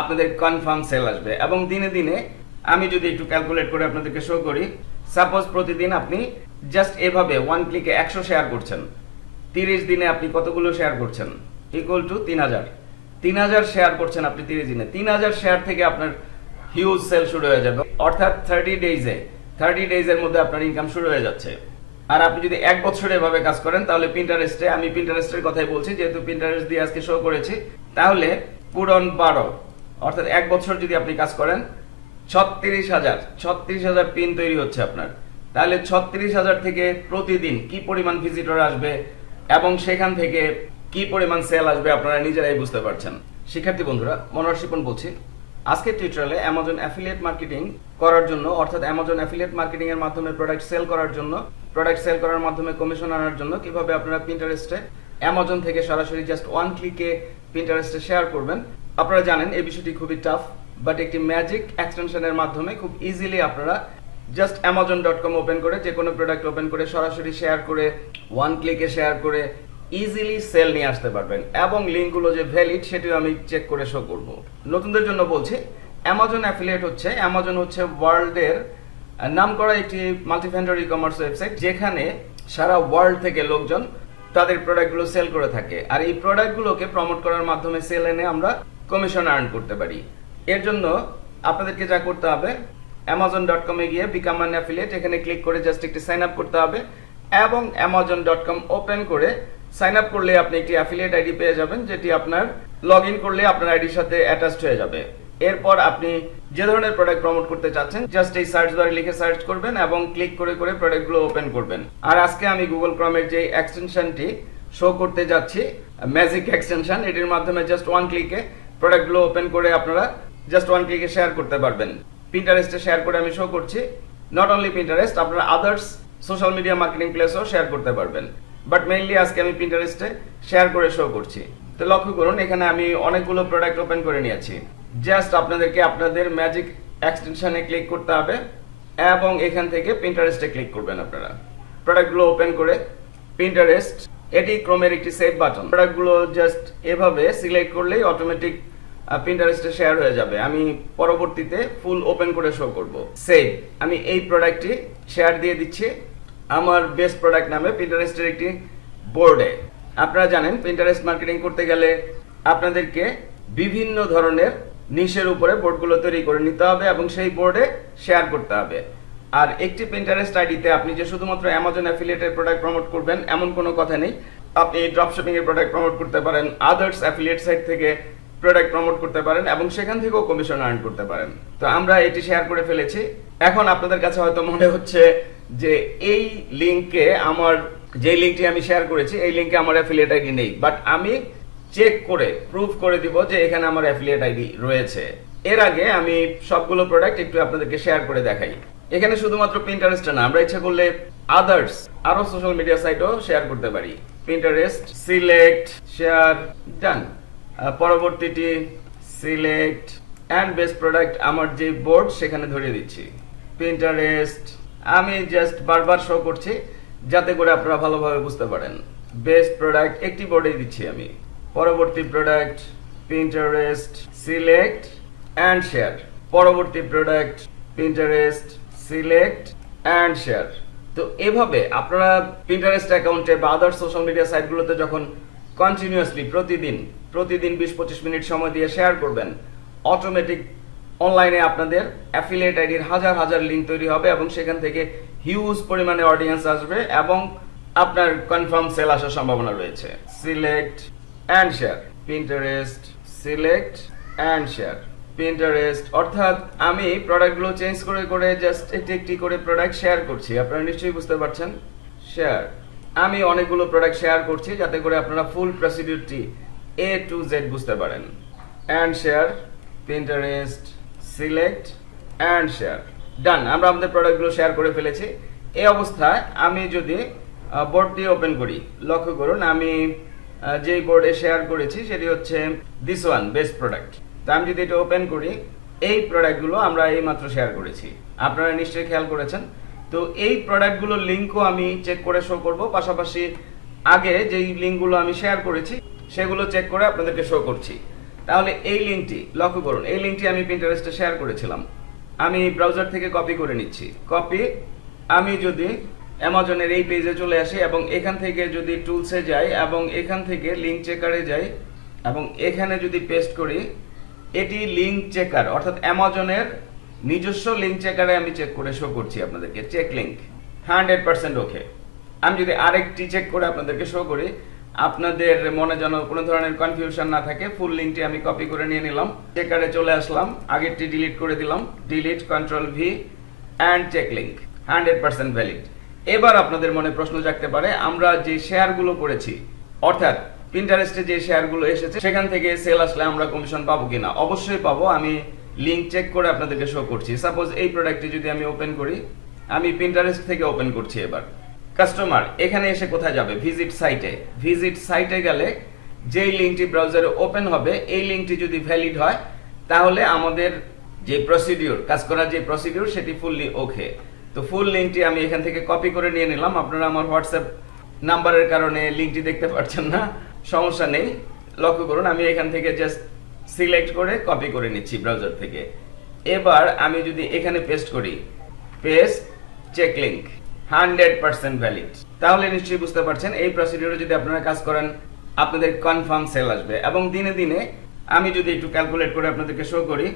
আপনাদের confirm sell আসবে। এবং দিনে দিনে আমি যদি একটু ক্যালকুলেট করে আপনাদেরকে শো করি সাপোজ প্রতিদিন আপনি জাস্ট এভাবে ওয়ান ক্লিকে একশো শেয়ার করছেন। তিরিশ দিনে আপনি কতগুলো শেয়ার করছেন? ইকুয়াল টু তিন হাজার। তিন হাজার শেয়ার করছেন আপনি তিরিশ দিনে। তিন হাজার শেয়ার থেকে আপনার হিউজ সেল শুরু হয়ে যাবে। অর্থাৎ থার্টি ডেইজে থার্টি ডেইজের মধ্যে আপনার ইনকাম শুরু হয়ে যাচ্ছে। আর আপনি যদি এক বছর এভাবে কাজ করেন, তাহলে পিন্টারেস্টে আমি পিন্টারেস্টের কথাই বলছি, যেহেতু পিন্টারেস্ট দিয়ে আজকে শো করেছি, তাহলে পুরন বারো। অর্থাৎ এক বছর যদি আপনি কাজ করেন, ছত্রিশ হাজার ছত্রিশ হাজার পিন তৈরি হচ্ছে আপনার। তাহলে ছত্রিশ হাজার থেকে প্রতিদিন কি পরিমাণ ভিজিটর আসবে এবং সেখান থেকে কি পরিমাণ সেল আসবে আপনারা নিজেরাই বুঝতে পারছেন। শিক্ষার্থী বন্ধুরা, মনোহর বলছি। আজকের টিউটোরিয়ালে অ্যামাজন অ্যাফিলিয়েট মার্কেটিং করার জন্য, অর্থাৎ অ্যামাজন অ্যাফিলিয়েট মার্কেটিং এর মাধ্যমে প্রোডাক্ট সেল করার জন্য প্রোডাক্ট সেল করার মাধ্যমে কমিশন আনার জন্য কীভাবে আপনারা পিন্টারেস্টে অ্যামাজন থেকে সরাসরি জাস্ট ওয়ান ক্লিকে পিন্টারেস্টে শেয়ার করবেন আপনারা জানেন এই বিষয়টি খুবই টাফ বাট একটি ম্যাজিক এক্সটেনশনের মাধ্যমে খুব ইজিলি আপনারা just Amazon dot com open করে যে কোনো প্রোডাক্ট ওপেন করে সরাসরি শেয়ার করে ওয়ান ক্লিকে শেয়ার করে ইজিলি সেল নিয়ে আসতে পারবেন। এবং লিঙ্কগুলো যে ভ্যালিড সেটিও আমি চেক করে শো করব। নতুনদের জন্য বলছি অ্যামাজন অ্যাফিলিয়েট হচ্ছে অ্যামাজন হচ্ছে ওয়ার্ল্ডের নাম করা একটি মাল্টিভেন্ডর ই কমার্স ওয়েবসাইট যেখানে সারা ওয়ার্ল্ড থেকে লোকজন তাদের প্রোডাক্টগুলো সেল করে থাকে। আর এই প্রোডাক্টগুলোকে প্রমোট করার মাধ্যমে সেল এনে আমরা কমিশন আর্ন করতে পারি। এর জন্য আপনাদেরকে যা করতে হবে অ্যামাজন ডট কমে গিয়ে বিকাম অ্যাফিলিয়েট এখানে ক্লিক করে জাস্ট একটি সাইন আপ করতে হবে এবং অ্যামাজন ডট কম ওপেন করে সাইন আপ করলে আপনি একটি অ্যাফিলিয়েট আইডি পেয়ে যাবেন, যেটি আপনার লগ ইন করলে আপনার আইডির সাথে অ্যাটাচড হয়ে যাবে। এরপর আপনি যে ধরনের প্রোডাক্ট প্রমোট করতে চাচ্ছেন জাস্ট এই সার্চ বারে লিখে সার্চ করবেন এবং ক্লিক করে করে প্রোডাক্টগুলো ওপেন করবেন। আর আজকে আমি গুগল ক্রমের যে এক্সটেনশনটি শো করতে যাচ্ছি ম্যাজিক এক্সটেনশন এটির মাধ্যমে জাস্ট ওয়ান ক্লিকে প্রোডাক্টগুলো ওপেন করে আপনারা জাস্ট ওয়ান ক্লিকে শেয়ার করতে পারবেন। পিন্টারেস্টে শেয়ার করে আমি শো করছি। নট অনলি পিন্টারেস্ট আপনারা আদার্স সোশ্যাল মিডিয়া মার্কেটিং প্লেসও শেয়ার করতে পারবেন। বাট মেইনলি আজকে আমি পিন্টারেস্টে শেয়ার করে শো করছি। তো লক্ষ্য করুন, এখানে আমি অনেকগুলো প্রোডাক্ট ওপেন করে নিয়েছি। জাস্ট আপনাদেরকে আপনাদের ম্যাজিক এক্সটেনশনে ক্লিক করতে হবে এবং এখান থেকে পিন্টারেস্টে ক্লিক করবেন আপনারা। প্রোডাক্টগুলো ওপেন করে পিন্টারেস্ট এটি ক্রমের একটি সেভ বাটন প্রোডাক্টগুলো জাস্ট এভাবে সিলেক্ট করলেই অটোমেটিক পিন্টারেস্টে শেয়ার হয়ে যাবে। আমি পরবর্তীতে ফুল ওপেন করে শো করব। সেভ আমি এই প্রোডাক্টটি শেয়ার দিয়ে দিচ্ছি আমার বেস্ট প্রোডাক্ট নামে পিন্টারেস্টের একটি বোর্ডে আপনারা জানেন পিন্টারেস্ট মার্কেটিং করতে গেলে আপনাদেরকে বিভিন্ন ধরনের নিশের উপরে বোর্ডগুলো তৈরি করে নিতে হবে এবং সেই বোর্ডে শেয়ার করতে হবে। আর একটি পিন্টারেস্ট আইডিতে আপনি যে শুধুমাত্র অ্যামাজন অ্যাফিলিয়েটের প্রোডাক্ট প্রমোট করবেন, এমন কোনো কথা নেই। আপনি ড্রপশিপিং এর প্রোডাক্ট প্রমোট করতে পারেন আদার্স অ্যাফিলিয়েট সাইট থেকে প্রোডাক্ট প্রমোট করতে পারেন এবং সেখান থেকেও কমিশন আর্ন করতে পারেন। তো আমরা এটি শেয়ার করে ফেলেছি। এখন আপনাদের কাছে হয়তো মনে হচ্ছে যে এই লিংকে আমার, যে লিংকটি আমি শেয়ার করেছি, এই লিংকে আমার অ্যাফিলিয়েট আইডি নেই। বাট আমি চেক করে প্রুফ করে দিব যে এখানে আমার অ্যাফিলিয়েট আইডি রয়েছে। এর আগে আমি সবগুলো প্রোডাক্ট একটু আপনাদেরকে শেয়ার করে দেখাই। এখানে শুধুমাত্র পিন্টারেস্ট না, আমরা ইচ্ছা করলে আদার্স আরও সোশ্যাল মিডিয়া সাইটও শেয়ার করতে পারি। পিন্টারেস্ট সিলেক্ট শেয়ার ডান পরবর্তীটি সিলেক্ট অ্যান্ড বেস্ট প্রোডাক্ট আমার যে বোর্ড সেখানে ধরিয়ে দিচ্ছি। পিন্টারেস্ট আমি জাস্ট বারবার শো করছি, যাতে করে আপনারা ভালোভাবে বুঝতে পারেন। বেস্ট প্রোডাক্ট একটি বোর্ডেই দিচ্ছি আমি। পরবর্তী product Pinterest select and share পরবর্তী product Pinterest select and share তো এভাবে আপনারা পিন্টারেস্ট অ্যাকাউন্টে বা আদার সোশ্যাল মিডিয়া সাইটগুলোতে যখন কন্টিনিউয়াসলি প্রতিদিন প্রতিদিন বিশ পঁচিশ মিনিট সময় দিয়ে শেয়ার করবেন অটোমেটিক অনলাইনে আপনাদের অ্যাফিলিয়েট আইডির হাজার হাজার লিঙ্ক তৈরি হবে এবং সেখান থেকে হিউজ পরিমাণে অডিয়েন্স আসবে এবং আপনার কনফার্ম সেল আসার সম্ভাবনা রয়েছে। Select and share Pinterest select and share Pinterest অর্থাৎ আমি প্রোডাক্টগুলো চেঞ্জ করে করে জাস্ট একটি একটি করে প্রোডাক্ট শেয়ার করছি। আপনারা নিশ্চয়ই বুঝতে পারছেন? শেয়ার আমি অনেকগুলো প্রোডাক্ট শেয়ার করছি যাতে করে আপনারা ফুল প্রসিডিউরটি এ টু জেড বুঝতে পারেন। And share Pinterest select and share done আমরা আমাদের প্রোডাক্টগুলো শেয়ার করে ফেলেছি। এই অবস্থায় আমি যদি বোর্ডটি ওপেন করি, লক্ষ্য করুন, আমি যেই বোর্ডে শেয়ার করেছি, সেটি হচ্ছে দিস ওয়ান বেস্ট প্রোডাক্ট তা আমি যদি এটা ওপেন করি, এই প্রোডাক্টগুলো আমরা এই মাত্র শেয়ার করেছি। আপনারা নিশ্চয়ই খেয়াল করেছেন। তো এই প্রোডাক্টগুলোর লিঙ্কও আমি চেক করে শো করব। পাশাপাশি আগে যেই লিঙ্কগুলো আমি শেয়ার করেছি, সেগুলো চেক করে আপনাদেরকে শো করছি। তাহলে এই লিঙ্কটি লক্ষ্য করুন, এই লিঙ্কটি আমি প্রিন্টারেস্টে শেয়ার করেছিলাম। আমি ব্রাউজার থেকে কপি করে নিচ্ছি। কপি আমি যদি অ্যামাজনের এই পেজে চলে আসি এবং এখান থেকে যদি টুলসে যাই এবং এখান থেকে লিঙ্ক চেকারে যাই এবং এখানে যদি পেস্ট করি এটি লিঙ্ক চেকার অর্থাৎ অ্যামাজনের নিজস্ব লিঙ্ক চেকারে আমি চেক করে শো করছি আপনাদেরকে check link hundred percent okay আমি যদি আরেকটি চেক করে আপনাদেরকে শো করি, আপনাদের মনে যেন কোনো ধরনের কনফিউশন না থাকে ফুল লিঙ্কটি আমি কপি করে নিয়ে নিলাম চেকারে চলে আসলাম, আগেরটি ডিলিট করে দিলাম delete control V and check link hundred percent valid এবার আপনাদের মনে প্রশ্ন জাগতে পারে, আমরা যে শেয়ারগুলো করেছি, অর্থাৎ পিন্টারেস্টে যে শেয়ারগুলো এসেছে, সেখান থেকে সেল আসলে আমরা কমিশন পাবো কিনা? অবশ্যই পাবো, আমি লিঙ্ক চেক করে আপনাদেরকে শো করছি। সাপোজ এই প্রোডাক্টটি যদি আমি ওপেন করি, আমি পিন্টারেস্ট থেকে ওপেন করছি এবার। কাস্টমার এখানে এসে কোথায় যাবে? ভিজিট সাইটে ভিজিট সাইটে গেলে যেই লিঙ্কটি ব্রাউজারে ওপেন হবে, এই লিঙ্কটি যদি ভ্যালিড হয়, তাহলে আমাদের যে প্রসিডিউর কাজ করার যে প্রসিডিউর সেটি ফুললি ওকে তো ফুল লিঙ্কটি আমি এখান থেকে কপি করে নিয়ে নিলাম। আপনারা আমার হোয়াটসঅ্যাপ নাম্বারের কারণে লিঙ্কটি দেখতে পাচ্ছেন না। সমস্যা নেই। লক্ষ্য করুন, আমি এখান থেকে জাস্ট সিলেক্ট করে কপি করে নিচ্ছি ব্রাউজার থেকে। এবার আমি যদি এখানে পেস্ট করি paste check link hundred percent valid তাহলে নিশ্চয়ই বুঝতে পারছেন, এই প্রসিডিউরে যদি আপনারা কাজ করেন, আপনাদের কনফার্ম সেল আসবে। এবং দিনে দিনে আমি যদি একটু ক্যালকুলেট করে আপনাদেরকে শো করি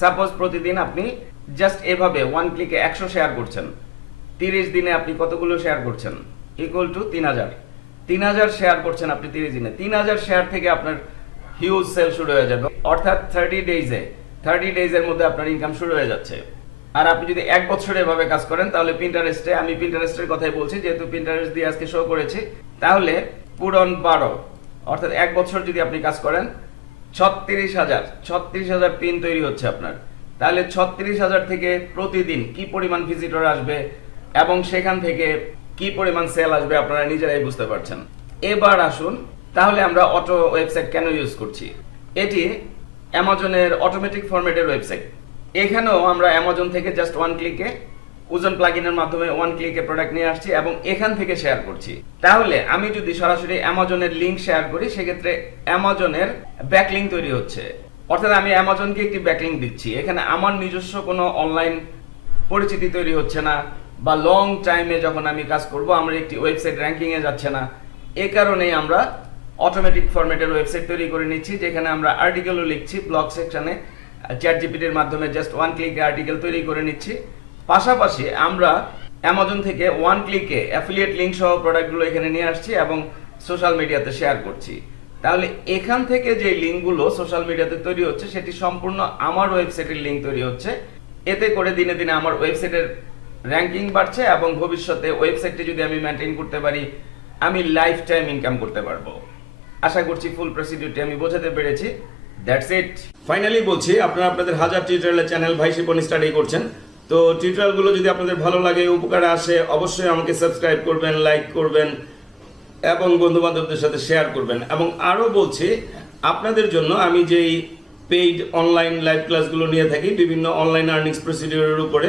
সাপোজ প্রতিদিন আপনি জাস্ট এভাবে ওয়ান ক্লিকে একশো শেয়ার করছেন। তিরিশ দিনে আপনি কতগুলো শেয়ার করছেন? ইকুয়াল টু তিন হাজার। তিন হাজার শেয়ার করছেন আপনি তিরিশ দিনে। তিন হাজার শেয়ার থেকে আপনার হিউজ সেল শুরু হয়ে যাবে। অর্থাৎ থার্টি ডেইজে থার্টি ডেইজের মধ্যে আপনার ইনকাম শুরু হয়ে যাচ্ছে। আর আপনি যদি এক বছর এভাবে কাজ করেন, তাহলে পিন্টারেস্টে আমি পিন্টারেস্টের কথাই বলছি, যেহেতু পিন্টারেস্ট দিয়ে আজকে শো করেছি, তাহলে পূরণ বারো। অর্থাৎ এক বছর যদি আপনি কাজ করেন, ছত্রিশ হাজার ছত্রিশ হাজার পিন তৈরি হচ্ছে আপনার। তাহলে ছত্রিশ হাজার থেকে প্রতিদিন কি পরিমাণ ভিজিটর আসবে এবং সেখান থেকে কি পরিমাণ সেল আসবে আপনারা নিজেরাই বুঝতে পারছেন। এবার আসুন, তাহলে আমরা অটো ওয়েবসাইট কেন ইউজ করছি? এটি অ্যামাজনের অটোমেটিক ফরম্যাটের ওয়েবসাইট এখানেও আমরা অ্যামাজন থেকে জাস্ট ওয়ান ক্লিকে ওজন প্লাগইনের মাধ্যমে ওয়ান ক্লিকে প্রোডাক্ট নিয়ে আসছি এবং এখান থেকে শেয়ার করছি। তাহলে আমি যদি সরাসরি অ্যামাজনের লিঙ্ক শেয়ার করি, সেক্ষেত্রে অ্যামাজনের ব্যাকলিং তৈরি হচ্ছে। অর্থাৎ আমি অ্যামাজনকে একটি ব্যাকলিং দিচ্ছি। এখানে আমার নিজস্ব কোনো অনলাইন পরিচিতি তৈরি হচ্ছে না। বা লং টাইমে যখন আমি কাজ করব, আমার একটি ওয়েবসাইট র্যাঙ্কিংয়ে যাচ্ছে না। এ কারণেই আমরা অটোমেটিক ফরম্যাটের ওয়েবসাইট তৈরি করে নিচ্ছি, যেখানে আমরা আর্টিকেলও লিখছি ব্লগ সেকশনে চ্যাট জিপিটির মাধ্যমে জাস্ট ওয়ান ক্লিকে আর্টিকেল তৈরি করে নিচ্ছি। পাশাপাশি আমরা অ্যামাজন থেকে ওয়ান ক্লিকে অ্যাফিলিয়েট লিঙ্ক সহ প্রোডাক্টগুলো এখানে নিয়ে আসছি এবং সোশ্যাল মিডিয়াতে শেয়ার করছি। তাহলে এখান থেকে যে লিঙ্কগুলো সোশ্যাল মিডিয়াতে তৈরি হচ্ছে, সেটি সম্পূর্ণ আমার ওয়েবসাইটের লিঙ্ক তৈরি হচ্ছে। এতে করে দিনে দিনে আমার ওয়েবসাইটের র্যাঙ্কিং বাড়ছে এবং ভবিষ্যতে ওয়েবসাইটটি যদি আমি মেনটেন করতে পারি, আমি লাইফ টাইম ইনকাম করতে পারব। আশা করছি ফুল প্রসিডিউরটি আমি বোঝাতে পেরেছি। দ্যাটস ইট ফাইনালি বলছি, আপনারা আপনাদের হাজার টিউটোরিয়ালের চ্যানেল ভাই শিপন স্টাডি করছেন। তো টিউটোরিয়ালগুলো যদি আপনাদের ভালো লাগে, উপকারে আসে, অবশ্যই আমাকে সাবস্ক্রাইব করবেন লাইক করবেন, এবং বন্ধু বান্ধবদের সাথে শেয়ার করবেন। এবং আরও বলছি, আপনাদের জন্য আমি যেই পেইড অনলাইন লাইভ ক্লাসগুলো নিয়ে থাকি, বিভিন্ন অনলাইন আর্নিংস প্রসিডিউরের উপরে